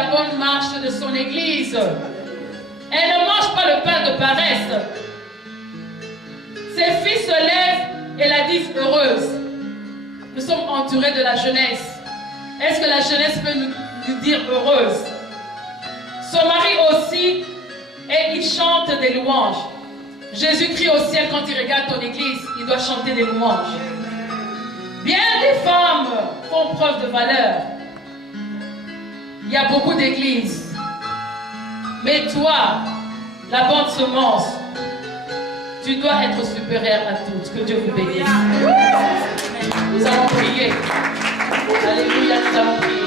la bonne marche de son église. Elle ne mange pas le pain de paresse. Ses filles se lèvent et la disent heureuse. Nous sommes entourés de la jeunesse. Est-ce que la jeunesse peut nous dire heureuse? Son mari aussi, et il chante des louanges. Jésus crie au ciel quand il regarde ton église, il doit chanter des louanges. Bien des femmes font preuve de valeur. Il y a beaucoup d'églises. Mais toi, la bonne semence, tu dois être supérieur à toutes. Que Dieu vous bénisse. Nous allons prier. Alléluia, nous allons prier.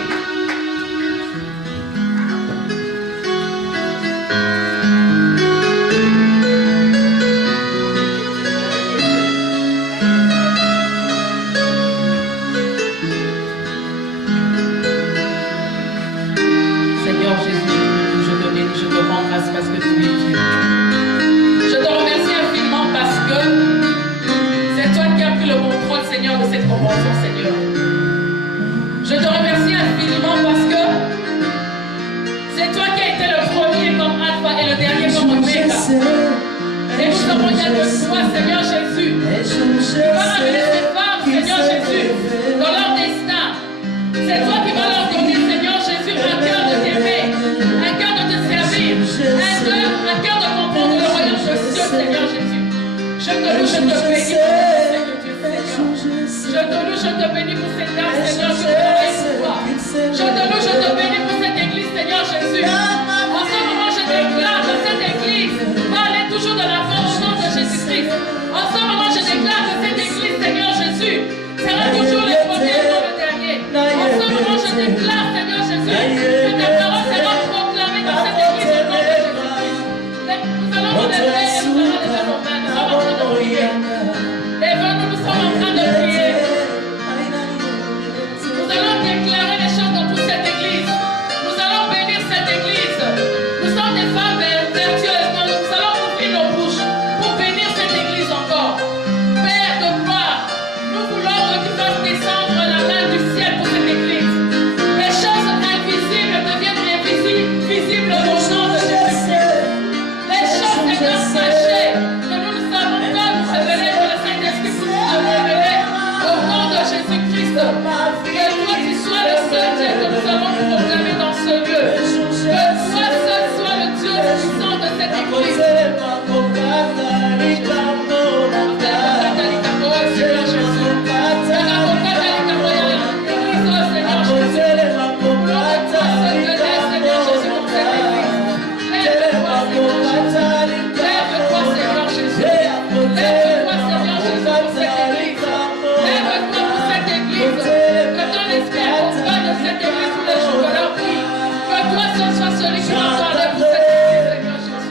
Seigneur Jésus, je te bénis, je te rends grâce parce que tu es Dieu. Je te remercie infiniment parce que c'est toi qui as pris le contrôle, Seigneur, de cette convention, Seigneur. Je te remercie infiniment parce que c'est toi qui as été le premier comme Alpha et le dernier comme Oméga. Et nous avons besoin de toi, Seigneur Jésus. Tu vas amener ces femmes, Seigneur Jésus, dans leur destin. C'est toi qui vas leur donner, Seigneur Jésus, un cœur de t'aimer, un cœur de te servir, un cœur de comprendre le royaume de Dieu, Seigneur Jésus. Je te loue, je te bénis pour ce que tu fais, Seigneur. Je te loue, je te bénis pour cette dame, Seigneur, je travaille pour toi. Je te loue, je te bénis pour cette église, Seigneur Jésus. En ce moment, je déclare que cette église va aller toujours de l'avant au nom de Jésus-Christ. En ce moment, je déclare que cette église, Seigneur Jésus, sera toujours le premier et non le dernier. En ce moment, je déclare, Seigneur Jésus, que ta parole sera proclamée dans cette église au nom de Jésus-Christ. Nous allons nous lever et nous allons lever nos mains. Nous sommes en train de prier. Lève-nous, nous sommes en train de prier. Nous allons déclarer les choses dans toute cette église. Nous allons bénir cette église. Nous sommes des femmes vertueuses. Nous allons ouvrir nos bouches pour bénir cette église encore. Père de gloire, nous voulons que tu fasses descendre la main du ciel pour cette église. Les choses invisibles deviennent visibles au nom de Jésus-Christ. Les choses, Seigneur, cachées que nous ne savons pas nous révéler, que le Saint-Esprit puisse nous révéler au nom de Jésus-Christ. Que toi, tu sois le seul Dieu que nous allons proclamer dans ce lieu. Que toi seul sois le Dieu puissant de cette église. Seigneur Jésus.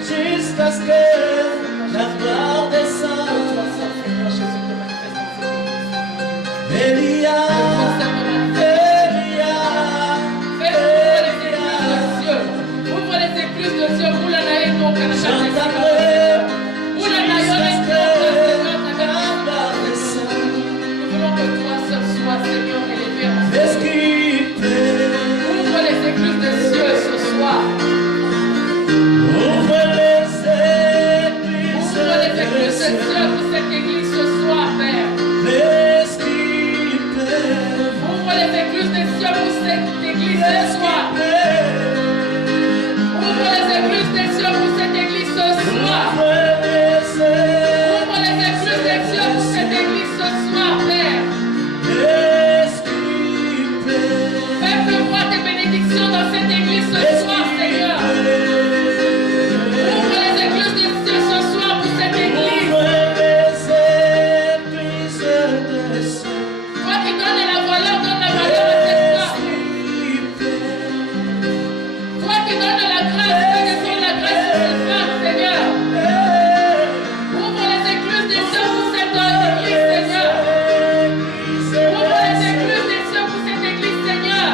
Jusqu'à ce que la gloire descende. Elia, Elia, ouvre les écluses de Dieu. Ouvre les écluses de Dieu. Ouvre les écluses de Dieu. Nous voulons que toi seul sois, Seigneur, élevé en ce ouvre les écluses de Dieu ce soir. Ouvre les écluses de Dieu pour cette église ce soir, Père. Ouvre les écluses de Dieu pour cette église ce soir. Ouvre les écluses de Dieu pour cette église ce soir. Ouvre les écluses de Dieu pour cette église ce soir, Père. Fais pleuvoir tes bénédictions dans cette église ce soir, Seigneur. Ouvre les écluses de Dieu ce soir pour cette église. Toi qui donnes la valeur, donne la valeur à cette femme. Toi qui donnes la grâce, donne la grâce à cette femme, Seigneur. Ouvre les écluses des cieux pour cette église, Seigneur. Ouvre les écluses des cieux pour cette église, Seigneur.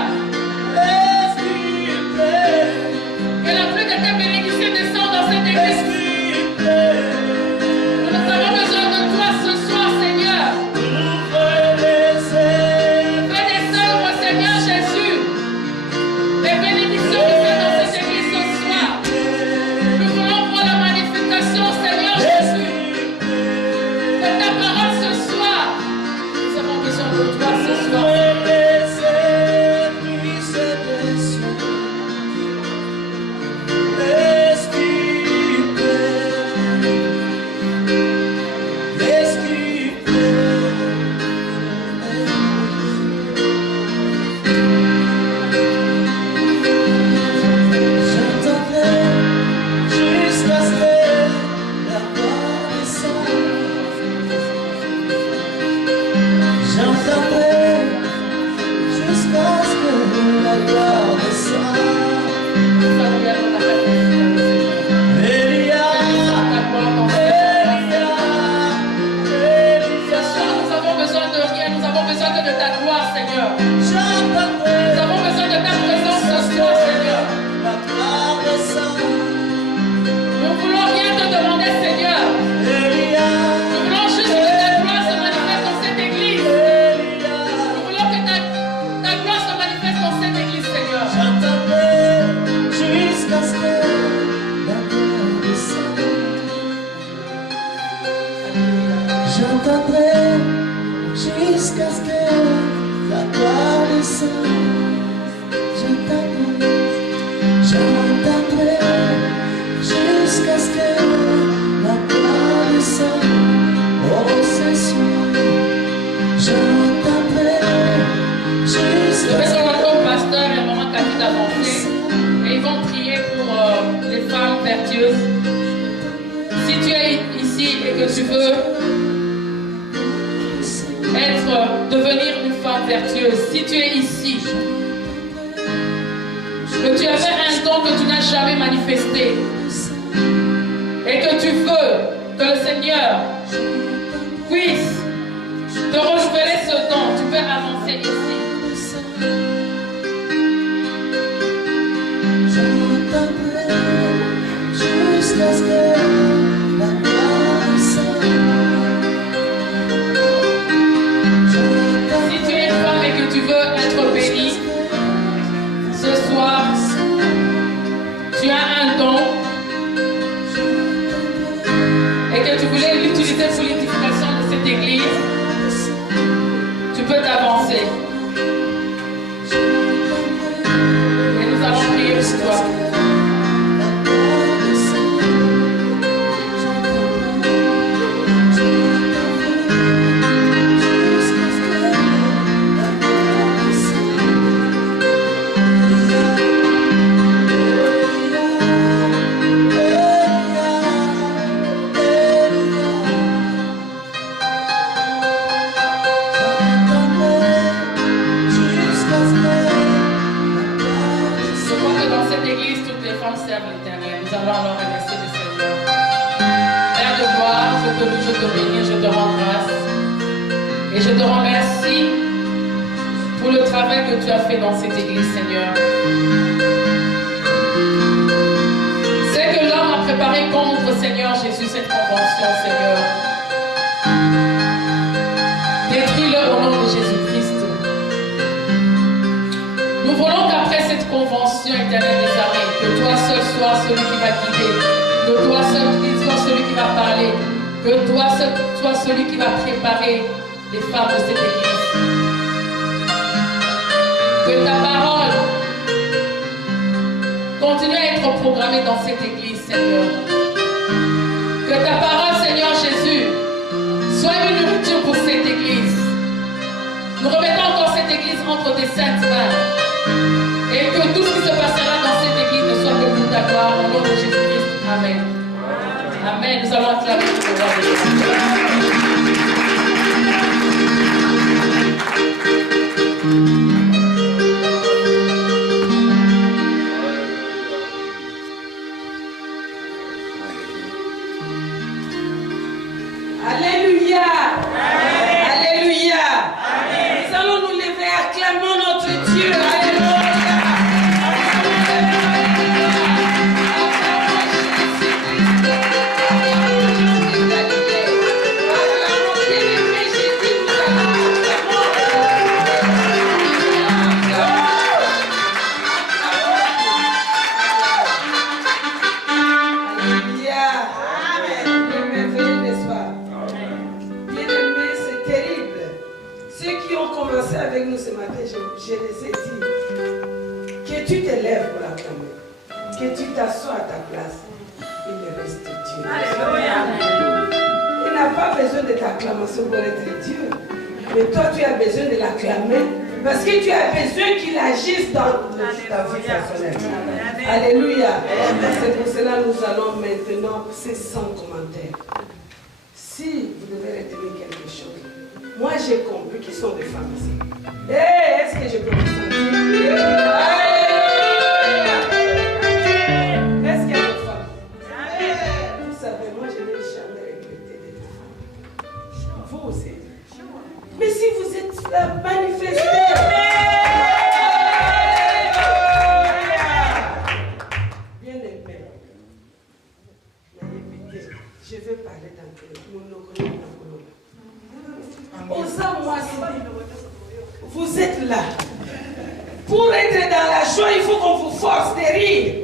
gloire descend. Sois ouvert dans ta capacité, Seigneur. Elia, Ta gloire dans ce Elia, soir, nous avons besoin de rien, nous avons besoin que de ta gloire, Seigneur. j'entendrai Nous avons besoin de ta présence ce soir, Seigneur. la gloire descend. Nous ne voulons rien te demander, Seigneur. Elia, Nous voulons juste que ta gloire se manifeste dans cette église. Elia, Nous voulons que ta gloire se manifeste dans cette église, Seigneur. j'entendrai jusqu'à ce que la gloire descende. J'entendrai jusqu'à ce que la gloire descende. J'entendrai jusqu'à ce que la gloire descende. Oh, ce soir, j'entendrai Je vais jusqu'à ce que demander au pasteur et à maman Cathy d'avancer. Et ils vont prier pour les femmes vertueuses. Si tu es ici et que tu veux devenir une femme vertueuse, si tu es ici, que tu avais un don que tu n'as jamais manifesté, et que tu veux que le Seigneur puisse te renouveler ce don, tu peux avancer ici. j'entendrai jusqu'à ce que la gloire descende. Si tu es une femme et que tu veux être bénie, ce soir, tu as un don et que tu voulais l'utiliser pour l'édification de cette église, tu peux t'avancer. Et nous allons prier pour toi. Servent l'Éternel. Nous allons alors remercier le Seigneur. Père de gloire, je te loue, je te bénis, je te rends grâce. Et je te remercie pour le travail que tu as fait dans cette église, Seigneur. C'est que l'homme a préparé contre, Seigneur Jésus, cette convention, Seigneur. Détruis-le au nom de Jésus-Christ. Nous voulons qu'après cette convention éternelle des armées, que toi seul sois celui qui va guider, que toi seul sois celui qui va parler, que toi seul sois celui qui va préparer les femmes de cette église. Que ta parole continue à être programmée dans cette église, Seigneur. Que ta parole, Seigneur Jésus, soit une nourriture pour cette église. Nous remettons encore cette église entre tes saintes mains. Et que tout ce qui se passera dans cette église ne soit que pour ta gloire, au nom de Jésus-Christ. Amen. Amen. Nous allons acclamer le roi de Dieu. Alléluia. Alléluia. Nous allons nous lever, acclamons notre Dieu. Alléluia. Avec nous ce matin, je les ai dit que tu te lèves pour l'acclamer, que tu t'assois à ta place. Il reste Dieu. Alléluia. Il n'a pas besoin de t'acclamation pour être Dieu, mais toi tu as besoin de l'acclamer parce que tu as besoin qu'il agisse dans ta vie personnelle. Alléluia. C'est pour cela que nous allons maintenant, c'est sans commentaire. Si vous devez retenir quelque chose, moi j'ai compris qu'ils sont des femmes ici. Est-ce que je peux vous sentir? Pour être dans la joie, il faut qu'on vous force de rire.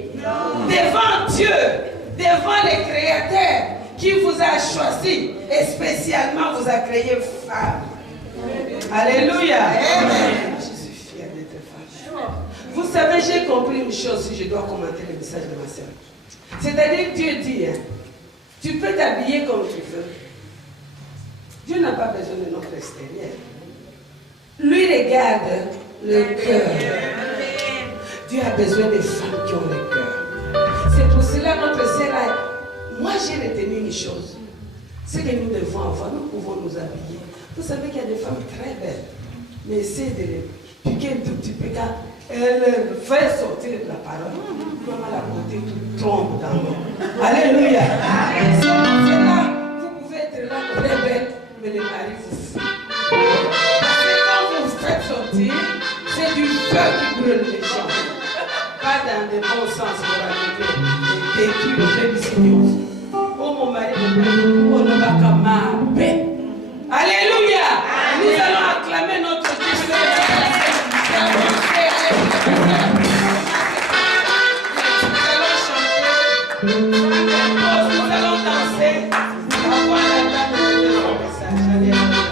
Devant Dieu, devant le Créateur qui vous a choisi et spécialement vous a créé femme. Alléluia. Amen. Je suis fière d'être femme. Vous savez, j'ai compris une chose si je dois commenter le message de ma soeur. C'est-à-dire que Dieu dit, hein, tu peux t'habiller comme tu veux. Dieu n'a pas besoin de notre extérieur. Lui regarde le cœur. Dieu a besoin des femmes qui ont le cœur. C'est pour cela notre sœur a... Moi j'ai retenu une chose. C'est que nous devons avoir, nous pouvons nous habiller. Vous savez qu'il y a des femmes très belles. Mais essayez de les piquer un tout petit peu quand elles fait sortir de la parole. Comment la beauté tombe dans l'eau. Alléluia. C'est là, vous pouvez être là très belle, mais le mari vous fuit. Quand vous vous faites sortir, c'est du feu qui brûle les gens. Pas dans le bon sens pour arriver et détruire le bébé Seigneur. Oh mon mari, on ne va qu'à ma paix. Alléluia. Nous allons acclamer notre Dieu. Nous allons danser. Avoir la dame de notre message. Alléluia.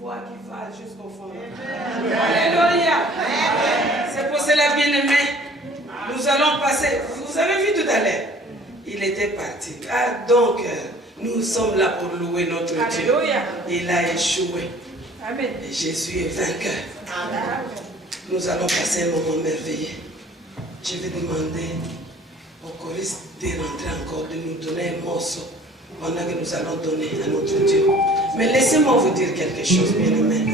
foi qui va jusqu'au fond. Alléluia. C'est pour cela, bien-aimés, nous allons passer. Vous avez vu tout à l'heure, il était parti. Ah, donc, nous sommes là pour louer notre Dieu. Il a échoué. Amen. Et Jésus est vainqueur. Nous allons passer un moment merveilleux. Je vais demander au choriste de rentrer encore, de nous donner un morceau pendant que nous allons donner à notre Dieu. Mais laissez-moi vous dire quelque chose, bien-aimés.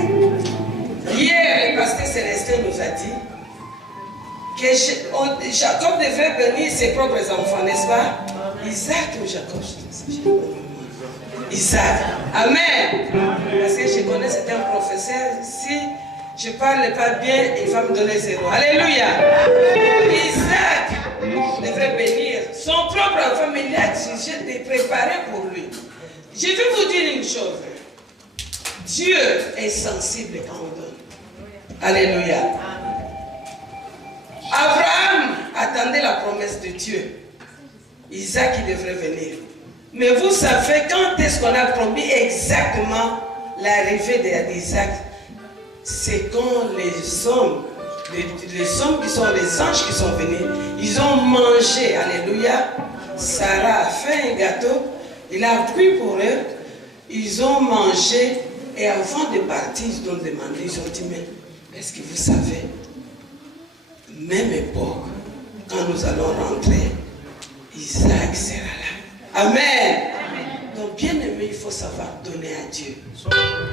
Hier, le pasteur Célestin nous a dit que Jacob devrait bénir ses propres enfants, n'est-ce pas? Isaac ou Jacob? Isaac. Amen. Parce que je connais certains professeurs, si je ne parle pas bien, il va me donner 0. Alléluia. Isaac devrait bénir son propre enfant, mais il a exigé de préparer pour lui. Je vais vous dire une chose. Dieu est sensible quand on donne. Alléluia. Abraham attendait la promesse de Dieu. Isaac, il devrait venir. Mais vous savez quand est-ce qu'on a promis exactement l'arrivée d'Isaac? C'est quand les hommes qui sont les anges qui sont venus, ils ont mangé. Alléluia. Sarah a fait un gâteau, il a pris pour eux, ils ont mangé et avant de partir, ils ont demandé, ils ont dit, mais est-ce que vous savez, même époque, quand nous allons rentrer, Isaac sera là. Amen. Donc, bien aimé, il faut savoir donner à Dieu.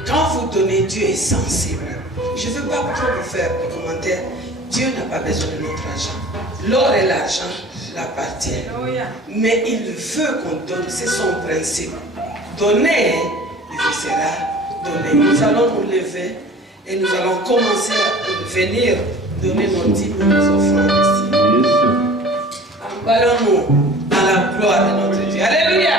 Quand vous donnez, Dieu est sensible. Je ne veux pas trop vous faire de commentaires. Dieu n'a pas besoin de notre argent. L'or et l'argent l'appartiennent. Mais il veut qu'on donne, c'est son principe. Donner, il vous sera donné. Nous allons nous lever et nous allons commencer à venir donner nos dîmes et nos offrandes ici. Emballons-nous dans la gloire de notre Dieu. Alléluia.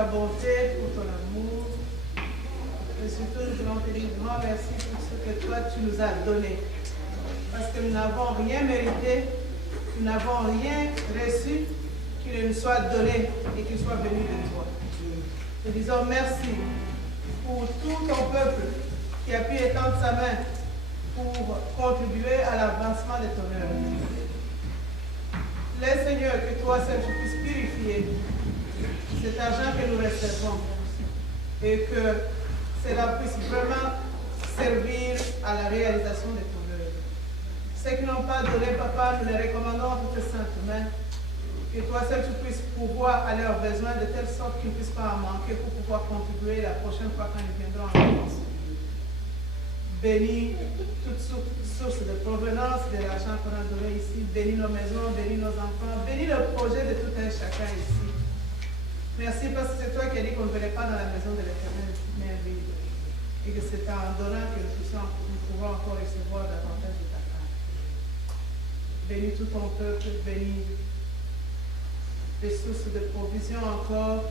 ta bonté, pour ton amour. Et surtout, nous voulons te dire grand merci pour ce que toi, tu nous as donné. Parce que nous n'avons rien mérité, nous n'avons rien reçu qui ne nous soit donné et qui soit venu de toi. Nous disons merci pour tout ton peuple qui a pu étendre sa main pour contribuer à l'avancement de ton œuvre. Laisse, Seigneur, que toi seul tu puisses purifier cet argent que nous recevons et que cela puisse vraiment servir à la réalisation de ton œuvre. Ceux qui n'ont pas donné, Papa, nous les recommandons en toutes saintes mains. Que toi seul tu puisses pouvoir à leurs besoins de telle sorte qu'ils ne puissent pas en manquer pour pouvoir contribuer la prochaine fois quand ils viendront en France. Bénis toute source de provenance de l'argent qu'on a donné ici. Bénis nos maisons, bénis nos enfants, bénis le projet de tout un chacun ici. Merci parce que c'est toi qui as dit qu'on ne venait pas dans la maison de l'Éternel, mais vide. Et que c'est en donnant que nous pouvons encore recevoir davantage de ta part. Bénis tout ton peuple, bénis des sources de provision encore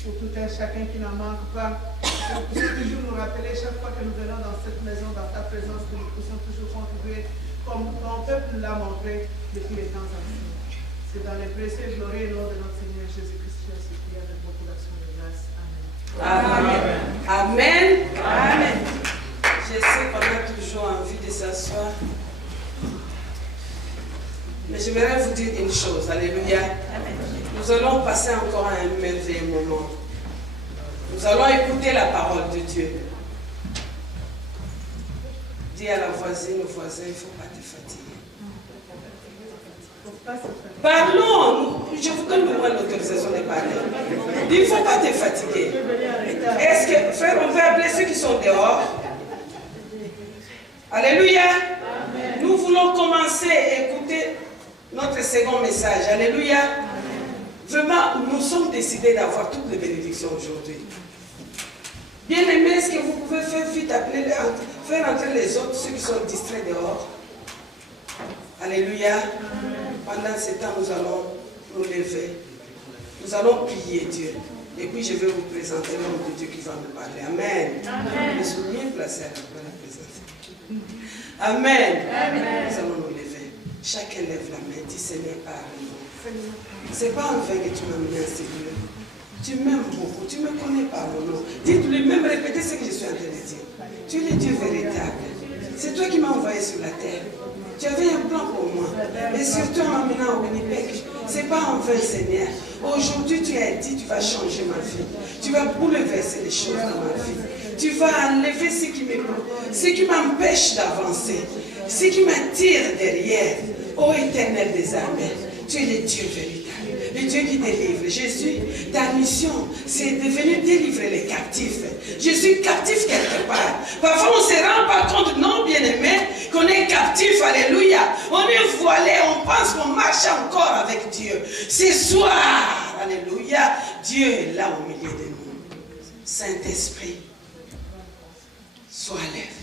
pour tout un chacun qui n'en manque pas. Nous puissions toujours nous rappeler chaque fois que nous venons dans cette maison, dans ta présence, que nous puissions toujours contribuer comme ton peuple nous l'a montré depuis les temps anciens. C'est dans les précieux et glorieux nom de notre Seigneur Jésus-Christ que je supplie avec beaucoup d'action de grâce. Amen. Amen. Amen. Amen. Je sais qu'on a toujours envie de s'asseoir. Mais j'aimerais vous dire une chose. Alléluia. Amen. Nous allons passer encore à un merveilleux moment. Nous allons écouter la parole de Dieu. Dis à la voisine, au voisin, il ne faut pas te fatiguer. Parlons. Je vous donne l'autorisation de parler. Il ne faut pas te fatiguer. Est-ce que, frère, on veut appeler ceux qui sont dehors? Alléluia. Amen. Nous voulons commencer à écouter notre second message. Alléluia. Vraiment, nous sommes décidés d'avoir toutes les bénédictions aujourd'hui. Bien aimé, est-ce que vous pouvez faire vite appeler, faire entrer les autres, ceux qui sont distraits dehors? Alléluia. Pendant ce temps, nous allons nous lever. Nous allons prier Dieu. Et puis, je vais vous présenter l'homme de Dieu qui va me parler. Amen. Amen. Je suis bien placé à la présenter. Amen. Amen. Nous allons nous lever. Chacun lève la main. Dis Seigneur, parle-nous. Ce n'est pas en vain que tu m'as mis en Seigneur. Tu m'aimes beaucoup. Tu me connais par mon nom. Dis-lui même répéter ce que je suis en train de dire. Tu es le Dieu véritable. C'est toi qui m'as envoyé sur la terre. Tu avais un plan pour moi. Et surtout en m'amenant au Winnipeg. Ce n'est pas en vain, Seigneur. Aujourd'hui, tu as dit, tu vas changer ma vie. Tu vas bouleverser les choses dans ma vie. Tu vas enlever ce qui m'empêche d'avancer. Ce qui m'attire derrière. Ô Éternel des armées, tu es le Dieu véritable. Le Dieu qui délivre. Jésus, ta mission, c'est de venir délivrer les captifs. Je suis captif quelque part. Parfois, on ne se rend pas compte, non, bien-aimé, qu'on est captif. Alléluia. On est voilé, on pense qu'on marche encore avec Dieu. Ce soir, alléluia, Dieu est là au milieu de nous. Saint-Esprit, sois à l'œuvre.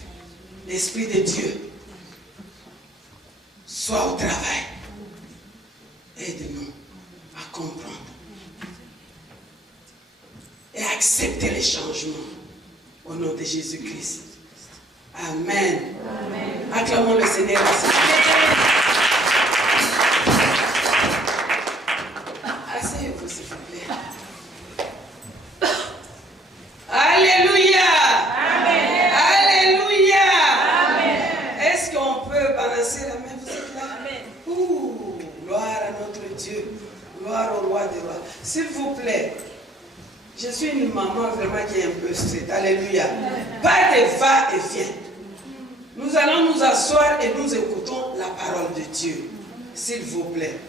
L'Esprit de Dieu, sois au travail. Aide-nous à comprendre et à accepter les changements au nom de Jésus-Christ. Amen. Amen. Acclamons le Seigneur. Asseyez-vous s'il vous plaît. Alléluia. Amen. Alléluia. Amen. Est-ce qu'on peut balancer la main? Vous êtes là? Amen. Ouh, gloire à notre Dieu. Gloire au roi des rois. S'il vous plaît, je suis une maman vraiment qui est un peu stricte. Alléluia. Pas de va-et-vient. Nous allons nous asseoir et nous écoutons la parole de Dieu. S'il vous plaît.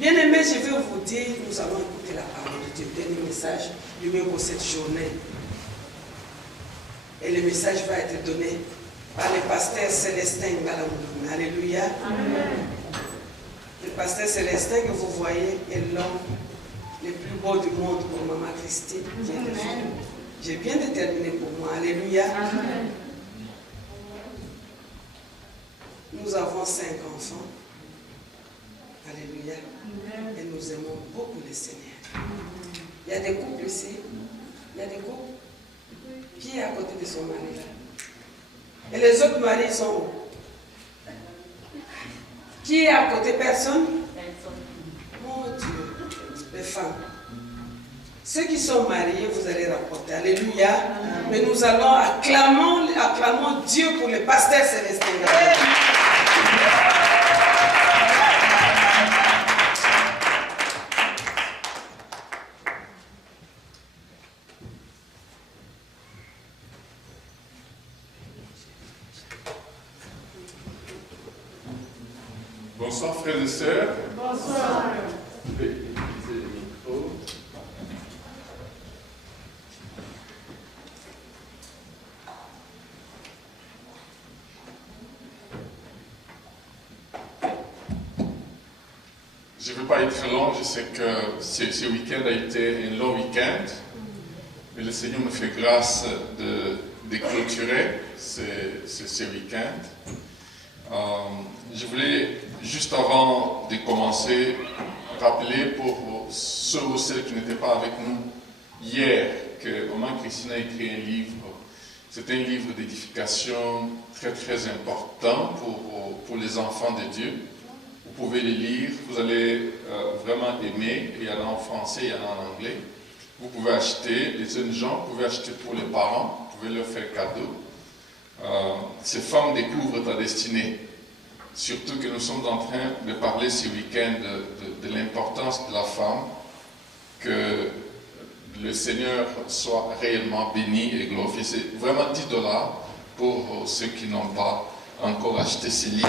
Bien aimé, je vais vous dire, nous allons écouter la parole de Dieu. Dernier message du même pour cette journée. Et le message va être donné par le pasteur Célestin Ngalamoudoum. Alléluia. Amen. Le pasteur Célestin que vous voyez est l'homme le plus beau du monde pour Maman Christine. J'ai bien déterminé pour moi. Alléluia. Amen. Nous avons 5 enfants. Alléluia. Amen. Et nous aimons beaucoup le Seigneur. Il y y a des couples ici. Il y a des couples. Qui est à côté de son mari là? Et les autres maris sont où? Qui est à côté? Personne? Mon Dieu, les femmes. Ceux qui sont mariés, vous allez rapporter. Alléluia. Mais nous allons acclamons Dieu pour le pasteur Célestin. Bonsoir frères et sœurs. Bonsoir. Je vais utiliser le micro. Je ne veux pas être long, je sais que ce week-end a été un long week-end, mais le Seigneur me fait grâce de clôturer ce week-end. Je voulais, juste avant de commencer, rappeler pour ceux ou celles qui n'étaient pas avec nous hier que Maman Christine a écrit un livre. C'est un livre d'édification très très important pour les enfants de Dieu. Vous pouvez le lire, vous allez vraiment aimer. Il y en a en français, il y en a en anglais. Vous pouvez acheter, les jeunes gens, vous pouvez acheter pour les parents, vous pouvez leur faire cadeau. Ces femmes découvrent ta destinée. Surtout que nous sommes en train de parler ce week-end de l'importance de la femme, que le Seigneur soit réellement béni et glorifié. C'est vraiment $10 pour ceux qui n'ont pas encore acheté ces livres.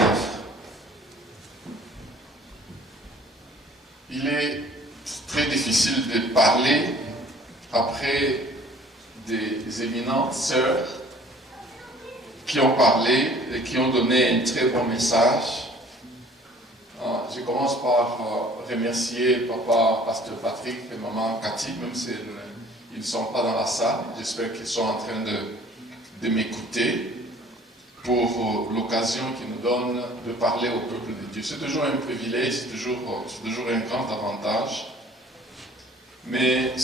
Il est très difficile de parler après des éminentes sœurs qui ont parlé et qui ont donné un très bon message. Je commence par remercier Papa Pasteur Patrick et Maman Cathy, même s'ils ne sont pas dans la salle. J'espère qu'ils sont en train de m'écouter pour l'occasion qu'ils nous donnent de parler au peuple de Dieu. C'est toujours un privilège, c'est toujours un grand avantage. Mais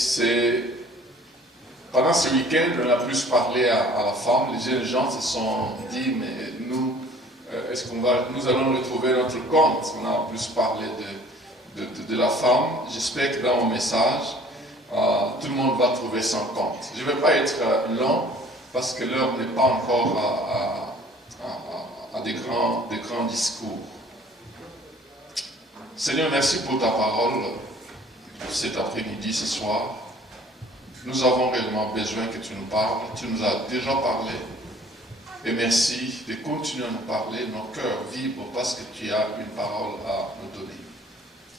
pendant ce week-end, on a plus parlé à la femme. Les jeunes gens se sont dit, mais nous, est-ce nous allons retrouver notre compte? On a plus parlé de la femme. J'espère que dans mon message, tout le monde va trouver son compte. Je ne vais pas être long, parce que l'heure n'est pas encore à des grands discours. Seigneur, merci pour ta parole cet après-midi, ce soir. Nous avons réellement besoin que tu nous parles. Tu nous as déjà parlé. Et merci de continuer à nous parler. Nos cœurs vibrent parce que tu as une parole à nous donner.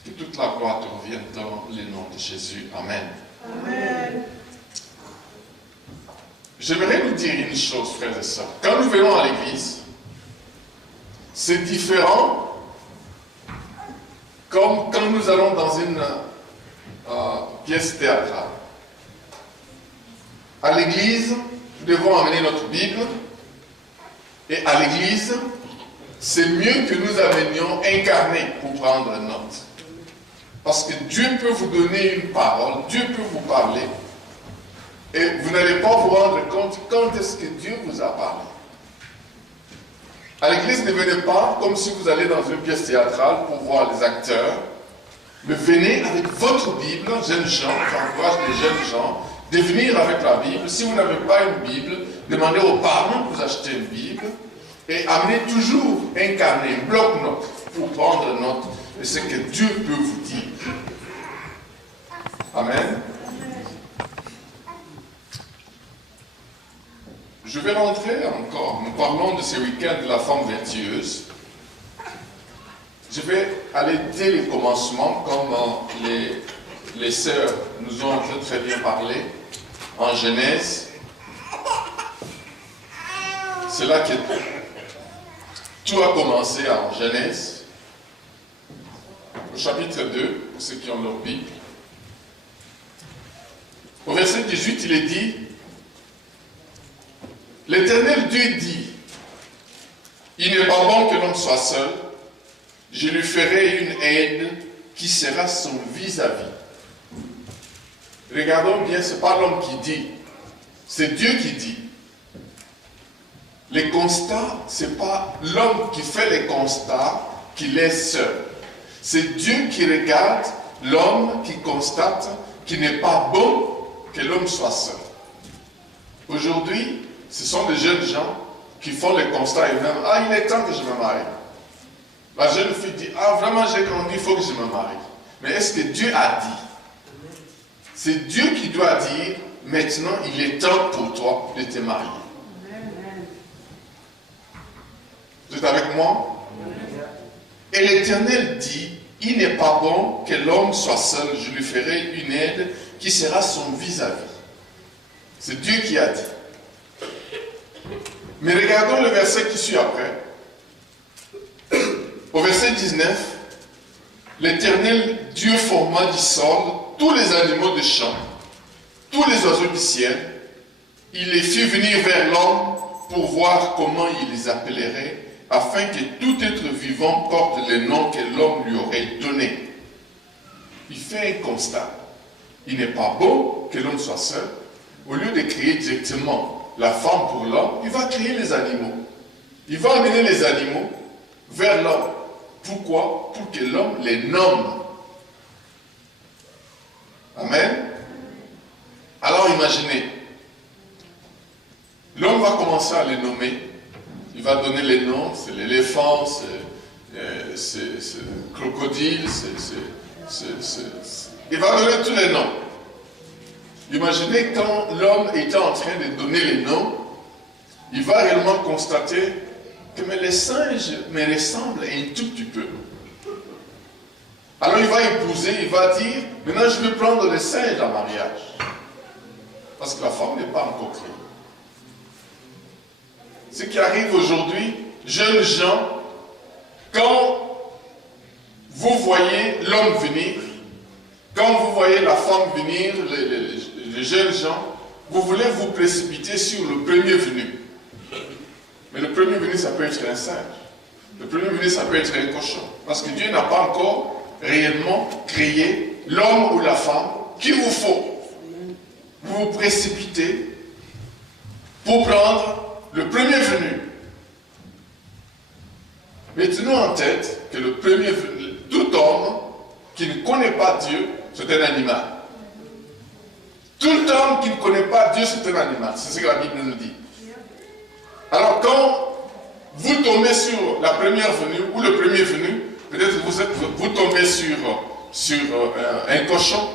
Que toute la gloire te revienne dans le nom de Jésus. Amen. Amen. J'aimerais vous dire une chose, frères et sœurs. Quand nous venons à l'église, c'est différent comme quand nous allons dans une pièce théâtrale. À l'église, nous devons amener notre Bible. Et à l'église, c'est mieux que nous amenions incarné pour prendre note. Parce que Dieu peut vous donner une parole, Dieu peut vous parler. Et vous n'allez pas vous rendre compte quand est-ce que Dieu vous a parlé. À l'église, ne venez pas comme si vous allez dans une pièce théâtrale pour voir les acteurs. Mais venez avec votre Bible, jeunes gens, j'encourage les jeunes gens, de venir avec la Bible. Si vous n'avez pas une Bible, demandez aux parents de vous acheter une Bible et amenez toujours un carnet, un bloc-notes pour prendre note de ce que Dieu peut vous dire. Amen. Je vais rentrer encore. Nous parlons de ce week-end de la femme vertueuse. Je vais aller dès le commencement, comme les sœurs nous ont très très bien parlé, en Genèse. C'est là que tout a commencé en Genèse, au chapitre 2, pour ceux qui ont leur Bible. Au verset 18, il est dit, l'Éternel Dieu dit, il n'est pas bon que l'homme soit seul, je lui ferai une aide qui sera son vis-à-vis. regardons bien, ce n'est pas l'homme qui dit, c'est Dieu qui dit. Les constats, ce n'est pas l'homme qui fait les constats qu'il est seul. C'est Dieu qui regarde l'homme qui constate qu'il n'est pas bon que l'homme soit seul. Aujourd'hui, ce sont des jeunes gens qui font les constats et même, ah, il est temps que je me marie. La jeune fille dit, ah, vraiment, j'ai grandi, il faut que je me marie. Mais est-ce que Dieu a dit? C'est Dieu qui doit dire, maintenant, il est temps pour toi de te marier. Vous êtes avec moi? Et l'Éternel dit, il n'est pas bon que l'homme soit seul, je lui ferai une aide qui sera son vis-à-vis. C'est Dieu qui a dit. Mais regardons le verset qui suit après. Au verset 19, l'Éternel Dieu forma du sol tous les animaux de champ, tous les oiseaux du ciel. Il les fit venir vers l'homme pour voir comment il les appellerait, afin que tout être vivant porte les noms que l'homme lui aurait donnés. Il fait un constat. Il n'est pas bon que l'homme soit seul. Au lieu de créer directement la femme pour l'homme, il va créer les animaux. Il va amener les animaux vers l'homme. Pourquoi? Pour que l'homme les nomme. Amen. Alors imaginez, l'homme va commencer à les nommer. Il va donner les noms, c'est l'éléphant, c'est le crocodile, il va donner tous les noms. Imaginez quand l'homme était en train de donner les noms, il va réellement constater que mais les singes me ressemblent un tout petit peu. Alors il va épouser, il va dire, maintenant je vais prendre les singes en mariage. Parce que la femme n'est pas encore créée. Ce qui arrive aujourd'hui, jeunes gens, quand vous voyez l'homme venir, quand vous voyez la femme venir, les jeunes gens, vous voulez vous précipiter sur le premier venu. Mais le premier venu, ça peut être un singe. Le premier venu, ça peut être un cochon. Parce que Dieu n'a pas encore réellement créé l'homme ou la femme qu'il vous faut. Vous vous précipitez pour prendre le premier venu. Mais tenons en tête que le premier venu, tout homme qui ne connaît pas Dieu, c'est un animal. Tout homme qui ne connaît pas Dieu, c'est un animal. C'est ce que la Bible nous dit. Alors quand vous tombez sur la première venue ou le premier venu, peut-être vous tombez sur un cochon.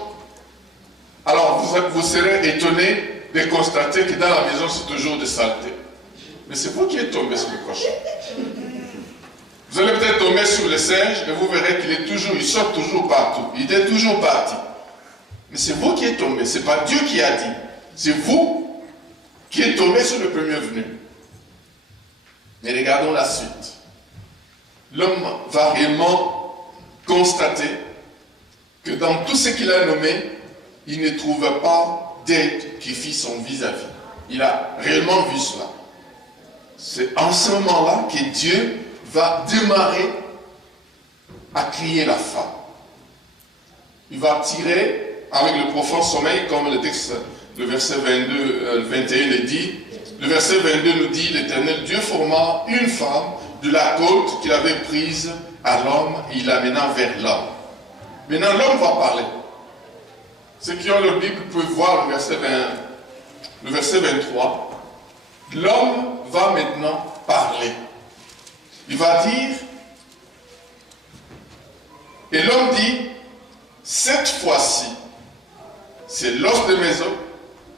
Alors vous serez étonné de constater que dans la maison c'est toujours de saleté. Mais c'est vous qui êtes tombé sur le cochon. Vous allez peut-être tomber sur le singe et vous verrez il sort toujours partout. Il est toujours parti. Mais c'est vous qui êtes tombé. Ce n'est pas Dieu qui a dit. C'est vous qui êtes tombé sur le premier venu. Mais regardons la suite. L'homme va réellement constater que dans tout ce qu'il a nommé, il ne trouve pas d'aide qui fit son vis-à-vis. Il a réellement vu cela. C'est en ce moment-là que Dieu va démarrer à crier la femme. Il va tirer avec le profond sommeil, comme le texte, le verset 21 le dit. Le verset 22 nous dit, l'Éternel Dieu forma une femme de la côte qu'il avait prise à l'homme et il l'amena vers l'homme. Maintenant, l'homme va parler. Ceux qui ont leur Bible peuvent voir le verset 23. L'homme va maintenant parler. Il va dire, et l'homme dit, cette fois-ci, c'est l'os de mes os,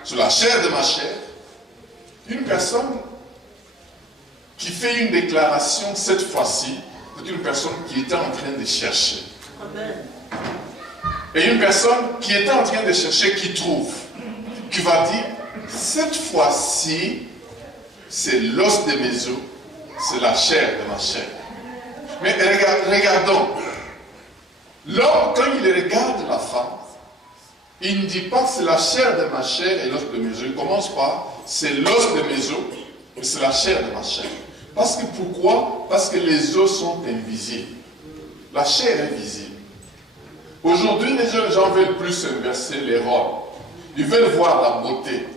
sur la chair de ma chair. Une personne qui fait une déclaration cette fois-ci, c'est une personne qui était en train de chercher. Amen. Et une personne qui était en train de chercher, qui trouve, qui va dire, cette fois-ci, c'est l'os de mes os, c'est la chair de ma chair. Mais regardons, l'homme, quand il regarde la femme, il ne dit pas c'est la chair de ma chair et l'os de mes os. Il commence par c'est l'os de mes os et c'est la chair de ma chair. Parce que pourquoi? Parce que les os sont invisibles. La chair est visible. Aujourd'hui, les jeunes gens veulent plus inverser les rôles. Ils veulent voir la beauté.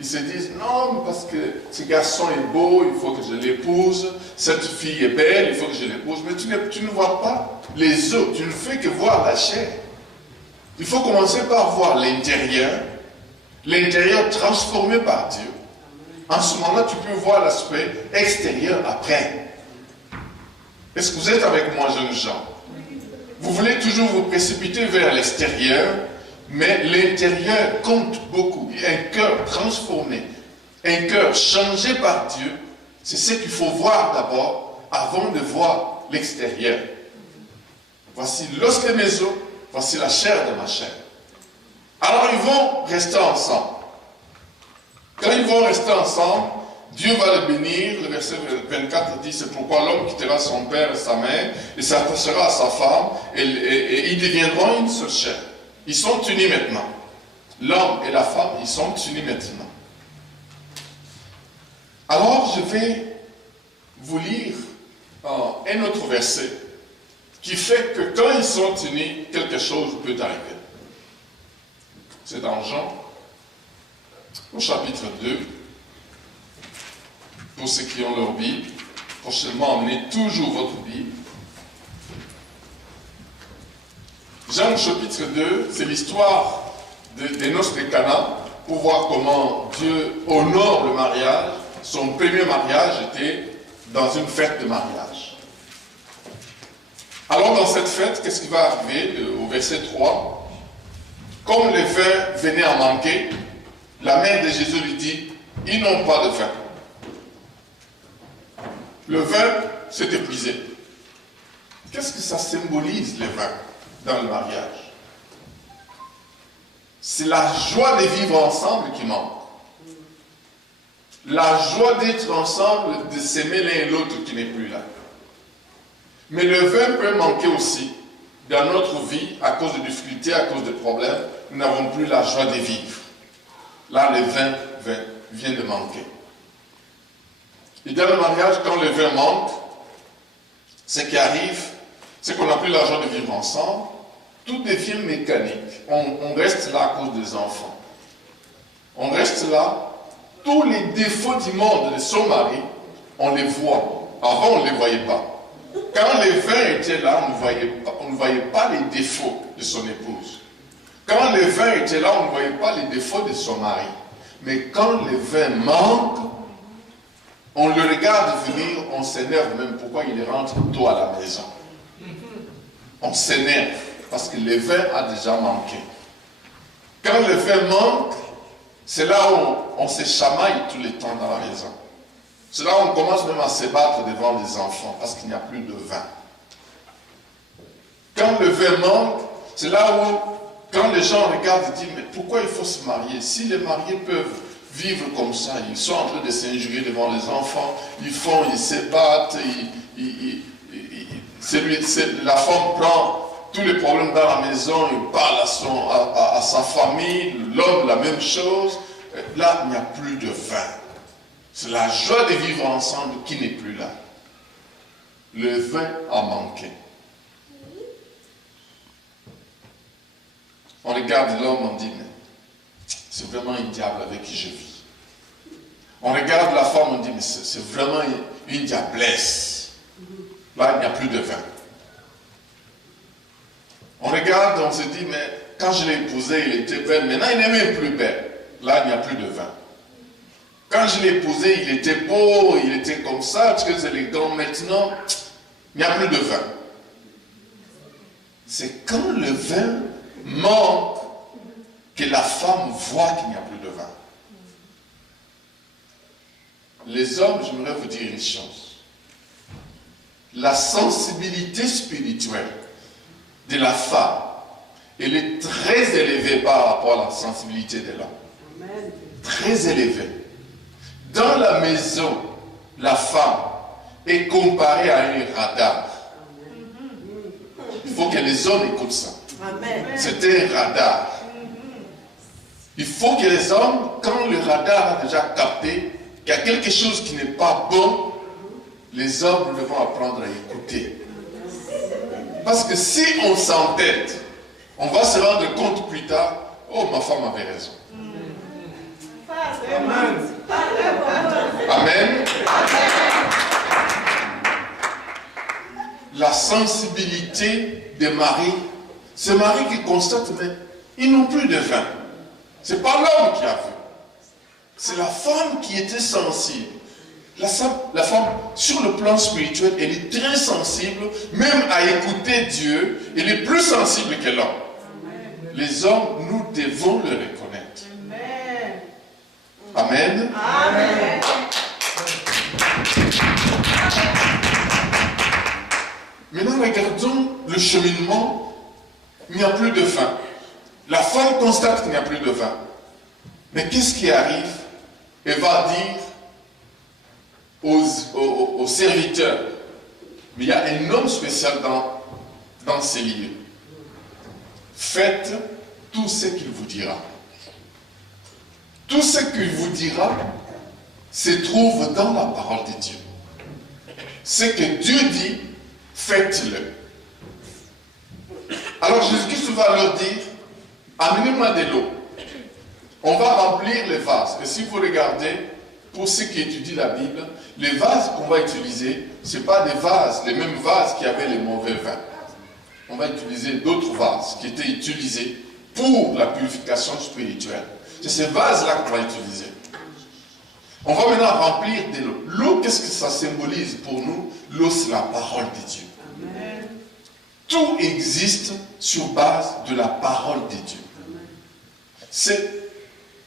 Ils se disent, non, parce que ce garçon est beau, il faut que je l'épouse. Cette fille est belle, il faut que je l'épouse. Mais tu ne vois pas les os, tu ne fais que voir la chair. Il faut commencer par voir l'intérieur transformé par Dieu. En ce moment-là, tu peux voir l'aspect extérieur après. Est-ce que vous êtes avec moi, jeunes gens? Vous voulez toujours vous précipiter vers l'extérieur, mais l'intérieur compte beaucoup. Un cœur transformé, un cœur changé par Dieu, c'est ce qu'il faut voir d'abord avant de voir l'extérieur. Voici l'os de mes os, voici la chair de ma chair. Alors ils vont rester ensemble. Quand ils vont rester ensemble, Dieu va le bénir. Le verset 24 dit, c'est pourquoi l'homme quittera son père et sa mère et s'attachera à sa femme et ils deviendront une seule chair. Ils sont unis maintenant. L'homme et la femme, ils sont unis maintenant. Alors je vais vous lire un autre verset qui fait que quand ils sont unis, quelque chose peut arriver. C'est dans Jean, au chapitre 2. Pour ceux qui ont leur Bible, prochainement emmenez toujours votre Bible. Jean chapitre 2, c'est l'histoire des noces de Cana, pour voir comment Dieu honore le mariage. Son premier mariage était dans une fête de mariage. Alors dans cette fête, qu'est-ce qui va arriver au verset 3? Comme le vin venait à manquer, la mère de Jésus lui dit, ils n'ont pas de vin. Le vin s'est épuisé. Qu'est-ce que ça symbolise, le vin, dans le mariage? C'est la joie de vivre ensemble qui manque. La joie d'être ensemble, de s'aimer l'un et l'autre qui n'est plus là. Mais le vin peut manquer aussi dans notre vie à cause de difficultés, à cause de problèmes. Nous n'avons plus la joie de vivre. Là, le vin vient de manquer. Et dans le mariage, quand le vin manque, ce qui arrive, c'est qu'on n'a plus la joie de vivre ensemble. Tout devient mécanique. On reste là à cause des enfants. On reste là. Tous les défauts du monde de son mari, on les voit. Avant, on ne les voyait pas. Quand le vin était là, on ne voyait pas les défauts de son épouse. Quand le vin était là, on ne voyait pas les défauts de son mari. Mais quand le vin manque, on le regarde venir, on s'énerve même. Pourquoi il rentre tôt à la maison? On s'énerve parce que le vin a déjà manqué. Quand le vin manque, c'est là où on se chamaille tout le temps dans la maison. C'est là où on commence même à se battre devant les enfants parce qu'il n'y a plus de vin. Quand le vin manque, c'est là où, quand les gens regardent et disent, mais pourquoi il faut se marier? Si les mariés peuvent vivre comme ça, ils sont en train de s'injurer devant les enfants, ils se battent, la femme prend tous les problèmes dans la maison, il parle à sa famille, l'homme la même chose. Là, il n'y a plus de vin. C'est la joie de vivre ensemble qui n'est plus là. Le vin a manqué. On regarde l'homme, on dit, mais c'est vraiment un diable avec qui je vis. On regarde la femme, on dit, mais c'est vraiment une diablesse. Là, il n'y a plus de vin. On regarde, on se dit, mais quand je l'ai épousé, il était belle. Maintenant, il n'est même plus belle. Là, il n'y a plus de vin. Quand je l'ai épousé, il était beau, il était comme ça, très élégant. Maintenant, il n'y a plus de vin. C'est quand le vin manque que la femme voit qu'il n'y a plus de vin. Les hommes, j'aimerais vous dire une chose. La sensibilité spirituelle de la femme, elle est très élevée par rapport à la sensibilité de l'homme. Très élevée. Dans la maison, la femme est comparée à un radar. Il faut que les hommes écoutent ça. C'est un radar. Il faut que les hommes, quand le radar a déjà capté qu'il y a quelque chose qui n'est pas bon, les hommes devront apprendre à écouter. Parce que si on s'entête, on va se rendre compte plus tard, oh, ma femme avait raison. Amen. La sensibilité des maris, c'est Marie qui constate, mais ils n'ont plus de vin. Ce n'est pas l'homme qui a vu. C'est la femme qui était sensible. La femme, sur le plan spirituel, elle est très sensible, même à écouter Dieu. Elle est plus sensible que l'homme. Les hommes, nous devons le reconnaître. Amen. Amen. Maintenant, regardons le cheminement. Il n'y a plus de vin. La femme constate qu'il n'y a plus de vin. Mais qu'est-ce qui arrive? Elle va dire aux serviteurs, mais il y a un homme spécial dans ces lieux. Faites tout ce qu'il vous dira. Tout ce qu'il vous dira se trouve dans la parole de Dieu. Ce que Dieu dit, faites-le. Alors Jésus-Christ va leur dire, amenez-moi de l'eau. On va remplir les vases. Et si vous regardez, pour ceux qui étudient la Bible, les vases qu'on va utiliser, ce n'est pas des vases, les mêmes vases qui avaient les mauvais vins. On va utiliser d'autres vases qui étaient utilisés pour la purification spirituelle. C'est ces vases-là qu'on va utiliser. On va maintenant remplir de l'eau. L'eau, qu'est-ce que ça symbolise pour nous? L'eau, c'est la parole de Dieu. Amen. Tout existe sur base de la parole de Dieu. C'est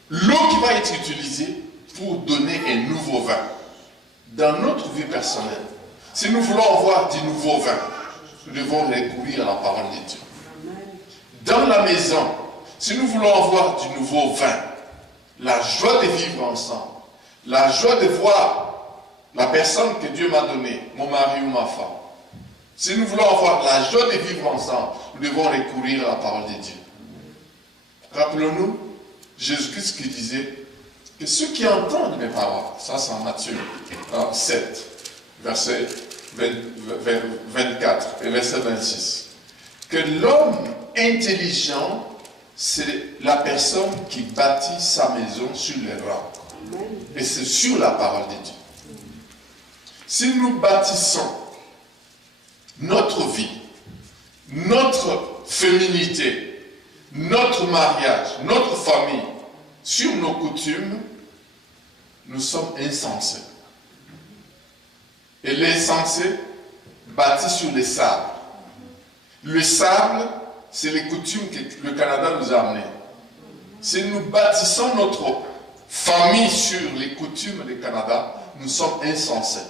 l'eau qui va être utilisée pour donner un nouveau vin. Dans notre vie personnelle, si nous voulons avoir du nouveau vin, nous devons recourir à la parole de Dieu. Dans la maison, si nous voulons avoir du nouveau vin, la joie de vivre ensemble, la joie de voir la personne que Dieu m'a donnée, mon mari ou ma femme, si nous voulons avoir la joie de vivre ensemble, nous devons recourir à la parole de Dieu. Rappelons-nous, Jésus-Christ qui disait que ceux qui entendent mes paroles, ça c'est en Matthieu 7, verset 24 et verset 26, que l'homme intelligent, c'est la personne qui bâtit sa maison sur les rocs. Et c'est sur la parole de Dieu. Si nous bâtissons notre vie, notre féminité, notre mariage, notre famille, sur nos coutumes, nous sommes insensés. Et l'insensé bâtit sur les sables. Le sable, c'est les coutumes que le Canada nous a amenées. Si nous bâtissons notre famille sur les coutumes du Canada, nous sommes insensés.